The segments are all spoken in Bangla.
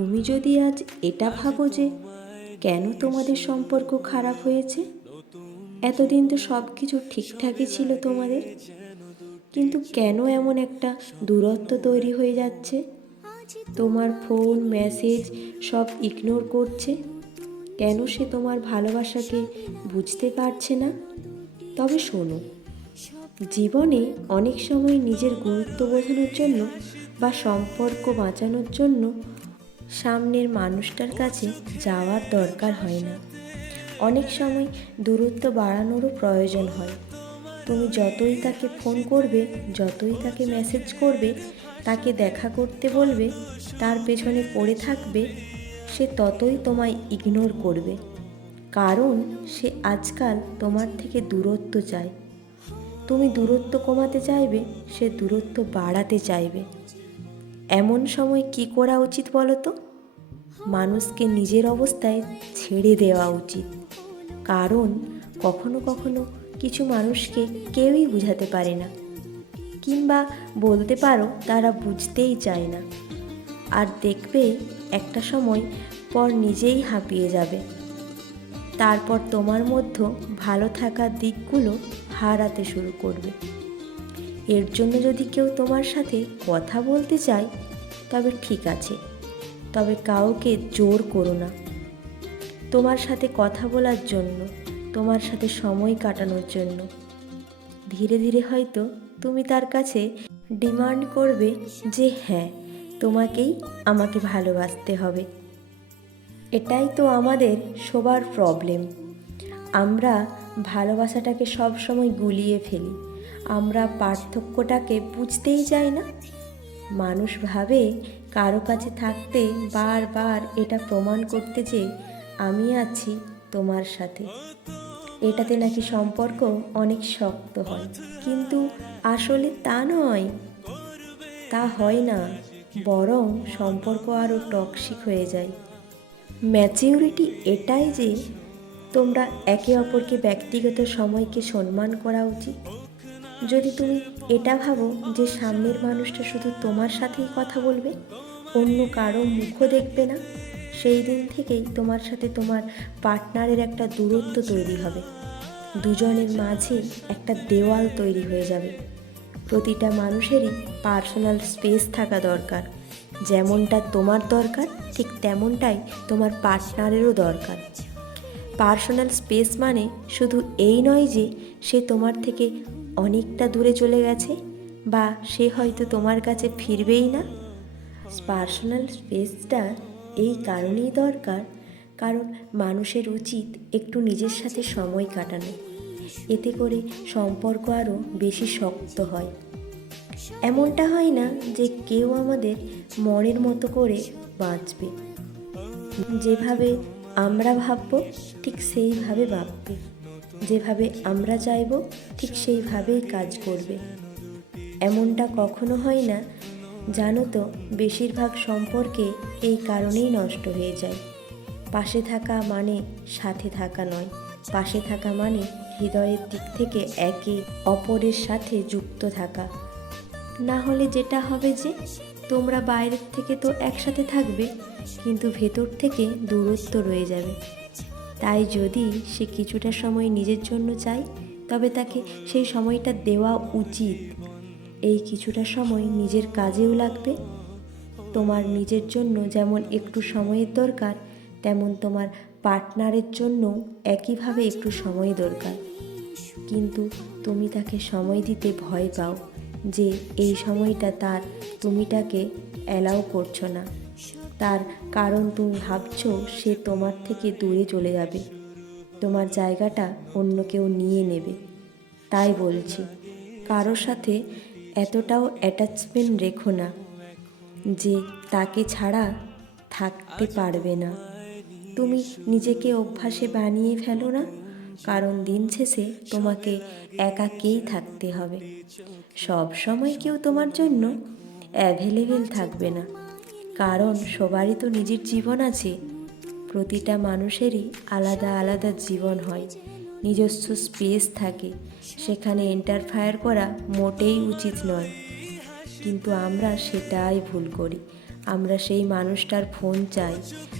তুমি যদি আজ এটা ভাবো যে কেন তোমাদের সম্পর্ক খারাপ হয়েছে, এতদিন তো সব কিছু ঠিকঠাকই ছিল তোমাদের, কিন্তু কেন এমন একটা দূরত্ব তৈরি হয়ে যাচ্ছে? তোমার ফোন মেসেজ সব ইগনোর করছে, কেন সে তোমার ভালোবাসাকে বুঝতে পারছে না? তবে শোনো, জীবনে অনেক সময় নিজের গুরুত্ব বোঝানোর জন্য বা সম্পর্ক বাঁচানোর জন্য সামনের মানুষটার কাছে যাওয়ার দরকার হয় না। অনেক সময় দূরত্ব বাড়ানোরও প্রয়োজন হয়। তুমি যতই তাকে ফোন করবে, যতই তাকে মেসেজ করবে, তাকে দেখা করতে বলবে, তার পেছনে পড়ে থাকবে, সে ততই তোমায় ইগনোর করবে। কারণ সে আজকাল তোমার থেকে দূরত্ব চায়। তুমি দূরত্ব কমাতে চাইবে, সে দূরত্ব বাড়াতে চাইবে। এমন সময় কি করা উচিত বলো তো? মানুষকে নিজের অবস্থায় ছেড়ে দেওয়া উচিত। কারণ কখনো কখনো কিছু মানুষকে কেউই বোঝাতে পারে না, কিংবা বলতে পারো তারা বুঝতেই চায় না। আর দেখবে একটা সময় পর নিজেই হাঁপিয়ে যাবে। তারপর তোমার মধ্যে ভালো থাকার দিকগুলো হারাতে শুরু করবে। এর জন্য যদি কেউ তোমার সাথে কথা বলতে চায়, তবে ঠিক আছে, তবে কাউকে জোর করো না। তোমার সাথে কথা বলার জন্য, তোমার সাথে সময় কাটানোর জন্য। ধীরে ধীরে হয়তো তুমি তার কাছে ডিমান্ড করবে যে হ্যাঁ, তোমাকেই আমাকে ভালোবাসতে হবে। এটাই তো আমাদের সবার প্রবলেম। আমরা ভালোবাসাটাকে সব সময় গুলিয়ে ফেলি। আমরা পার্থক্যটাকে বুঝতেই চাই না। মানুষ ভাবে কারো কাছে থাকতে বারবার এটা প্রমাণ করতে যে আমি আছি তোমার সাথে, এটাতে নাকি সম্পর্ক অনেক শক্ত হয়। কিন্তু আসলে তা নয়, তা হয় না, বরং সম্পর্ক আরও টক্সিক হয়ে যায়। ম্যাচিউরিটি এটাই যে তোমরা একে অপরকে ব্যক্তিগত সময়কে সম্মান করা উচিত। যদি তুমি এটা ভাবো যে সামনের মানুষটা শুধু তোমার সাথেই কথা বলবে, অন্য কারো মুখও দেখবে না, সেই দিন থেকেই তোমার সাথে তোমার পার্টনারের একটা দূরত্ব তৈরি হবে। দুজনের মাঝে একটা দেওয়াল তৈরি হয়ে যাবে। প্রতিটা মানুষেরই পার্সোনাল স্পেস থাকা দরকার। যেমনটা তোমার দরকার, ঠিক তেমনটাই তোমার পার্টনারেরও দরকার। পার্সোনাল স্পেস মানে শুধু এই নয় যে সে তোমার থেকে অনেকটা দূরে চলে গেছে, বা সে হয়তো তোমার কাছে ফিরবেই না। পার্সোনাল স্পেসটা এই কারণেই দরকার, কারণ মানুষের উচিত একটু নিজের সাথে সময় কাটানো। এতে করে সম্পর্ক আরও বেশি শক্ত হয়। এমনটা হয় না যে কেউ আমাদের মনের মতো করে বাঁচবে। যেভাবে আমরা ভাববো ঠিক সেইভাবে ভাববে, যেভাবে আমরা চাইবো ঠিক সেইভাবেই কাজ করবে। এমনটা কখনো হয় না। জানো তো, বেশিরভাগ সম্পর্কে এই কারণেই নষ্ট হয়ে যায়। পাশে থাকা মানে সাথে থাকা নয়, পাশে থাকা মানে হৃদয়ের দিক থেকে একে অপরের সাথে যুক্ত থাকা। না হলে যেটা হবে যে তোমরা বাইরের থেকে তো একসাথে থাকবে, কিন্তু ভেতর থেকে দূরত্ব রয়ে যাবে। তাই যদি সে কিছুটা সময় নিজের জন্য চায়, তবে তাকে সেই সময়টা দেওয়া উচিত। এই কিছুটা সময় নিজের কাজেও লাগবে। তোমার নিজের জন্য যেমন একটু সময়ের দরকার, তেমন তোমার পার্টনারের জন্য একইভাবে একটু সময় দরকার। কিন্তু তুমি তাকে সময় দিতে ভয় পাও যে এই সময়টা তার, তুমি তাকে অ্যালাউ করছো না। তার কারণ তুমি ভাবছো সে তোমার থেকে দূরে চলে যাবে, তোমার জায়গাটা অন্য কেউ নিয়ে নেবে। তাই বলছি, কারোর সাথে এতটাও অ্যাটাচমেন্ট রেখো না যে তাকে ছাড়া থাকতে পারবে না। তুমি নিজেকে অভ্যাসে বানিয়ে ফেলো না, কারণ দিন শেষে তোমাকে একাকেই থাকতে হবে। সব সময় কেউ তোমার জন্য অ্যাভেলেবেল থাকবে না, কারণ সবারই তো নিজের জীবন আছে। প্রতিটা মানুষেরই আলাদা আলাদা জীবন হয়, নিজস্ব স্পেস থাকে, সেখানে ইন্টারফেয়ার করা মোটেই উচিত নয়। কিন্তু আমরা সেটাই ভুল করি। আমরা সেই মানুষটার ফোন চাই,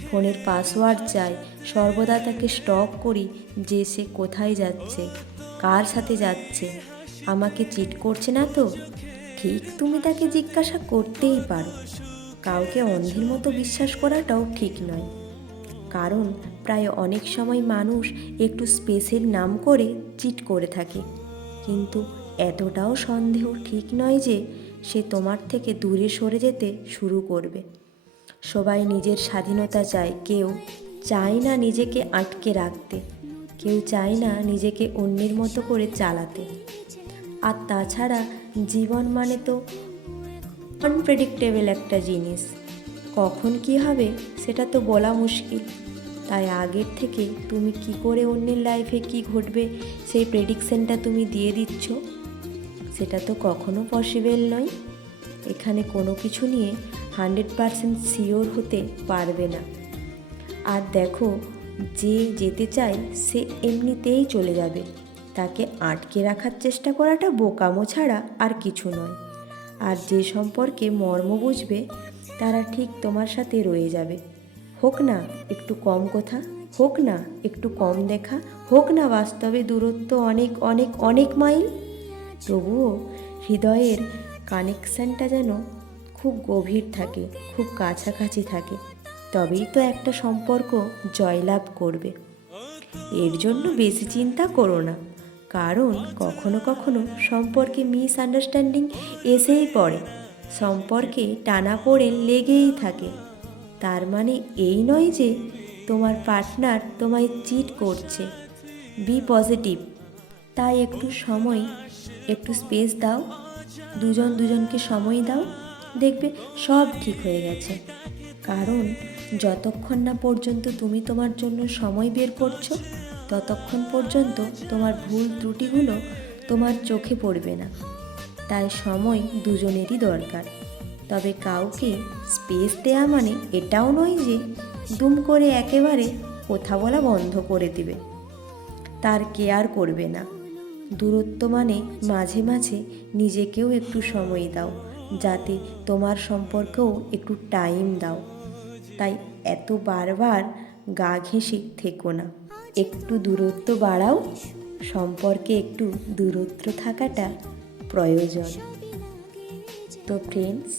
ফোনের পাসওয়ার্ড চাই, সর্বদা তাকে স্টক করি যে সে কোথায় যাচ্ছে, কার সাথে যাচ্ছে, আমাকে চিট করছে না তো। ঠিক তুমি তাকে জিজ্ঞাসা করতেই পারো। কাউকে অন্ধের মতো বিশ্বাস করাটাও ঠিক নয়, কারণ প্রায় অনেক সময় মানুষ একটু স্পেসের নাম করে চিট করে থাকে, কিন্তু এতটাও সন্দেহ ঠিক নয় যে সে তোমার থেকে দূরে সরে যেতে শুরু করবে। সবাই নিজের স্বাধীনতা চায়, কেউ চায় না নিজেকে আটকে রাখতে, কেউ চায় না নিজেকে অন্যের মতো করে চালাতে। আর তাছাড়া জীবন মানে তো আনপ্রেডিক্টেবল একটা জিনিস, কখন কি হবে সেটা তো বলা মুশকিল। তাই আগের থেকে তুমি কি করে অন্যের লাইফে কি ঘটবে সেই প্রেডিকশনটা তুমি দিয়ে দিচ্ছ, সেটা তো কখনো পসিবল নয়। এখানে কোনো কিছু নিয়ে 100% শিওর হতে পারবে না। আর দেখো, যে যেতে চায় সে এমনিতেই চলে যাবে, তাকে আটকে রাখার চেষ্টা করাটা বোকামো ছাড়া আর কিছু নয়। আর যে সম্পর্কে মর্ম বুঝবে তারা ঠিক তোমার সাথে রয়ে যাবে, হোক না একটু কম কথা, হোক না একটু কম দেখা, হোক না বাস্তবে দূরত্ব অনেক অনেক অনেক মাইল, তবুও হৃদয়ের কানেকশানটা যেন খুব গভীর থাকে, খুব কাছাকাছি থাকে, তবেই তো একটা সম্পর্ক জয়লাভ করবে। এর জন্য বেশি চিন্তা করো না, কারণ কখনো কখনো সম্পর্কে মিসআন্ডারস্ট্যান্ডিং এসেই পড়ে, সম্পর্কে টানাপোড়েন লেগেই থাকে। তার মানে এই নয় যে তোমার পার্টনার তোমায় চিট করছে। Be positive. তাই একটু সময়, একটু স্পেস দাও, দুজন দুজনকে সময় দাও, দেখবে সব ঠিক হয়ে গেছে। কারণ যতক্ষণ না পর্যন্ত তুমি তোমার জন্য সময় বের করছো, ততক্ষণ পর্যন্ত তোমার ভুল ত্রুটিগুলো তোমার চোখে পড়বে না। তাই সময় দুজনেরই দরকার। তবে কাউকে স্পেস দেয়া মানে এটাও নয় যে দুম করে একেবারে কথা বলা বন্ধ করে দিবে, তার কেয়ার করবে না। দূরত্ব মানে মাঝে মাঝে নিজেকেও একটু সময় দাও, যাতে তোমার সম্পর্কেও একটু টাইম দাও। তাই এত বারবার গা ঘেঁষে থেকো না, একটু দূরত্ব বাড়াও, সম্পর্কে একটু দূরত্ব থাকাটা প্রয়োজন। তো ফ্রেন্ডস,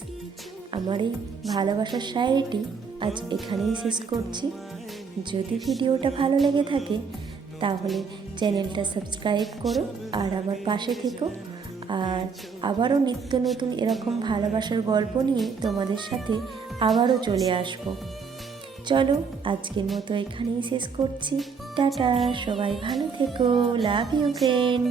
আমার এই ভালোবাসার শায়েরিটি আজ এখানেই শেষ করছি। যদি ভিডিওটা ভালো লেগে থাকে তাহলে চ্যানেলটা সাবস্ক্রাইব করো আর আমার পাশে থেকো। আর আবারও নিত্য নতুন এরকম ভালোবাসার গল্প নিয়ে তোমাদের সাথে আবারও চলে আসবো। চলো আজকের মতো এখানেই শেষ করছি। টাটা, সবাই ভালো থেকো, লাভ ইউ ফ্রেন্ড।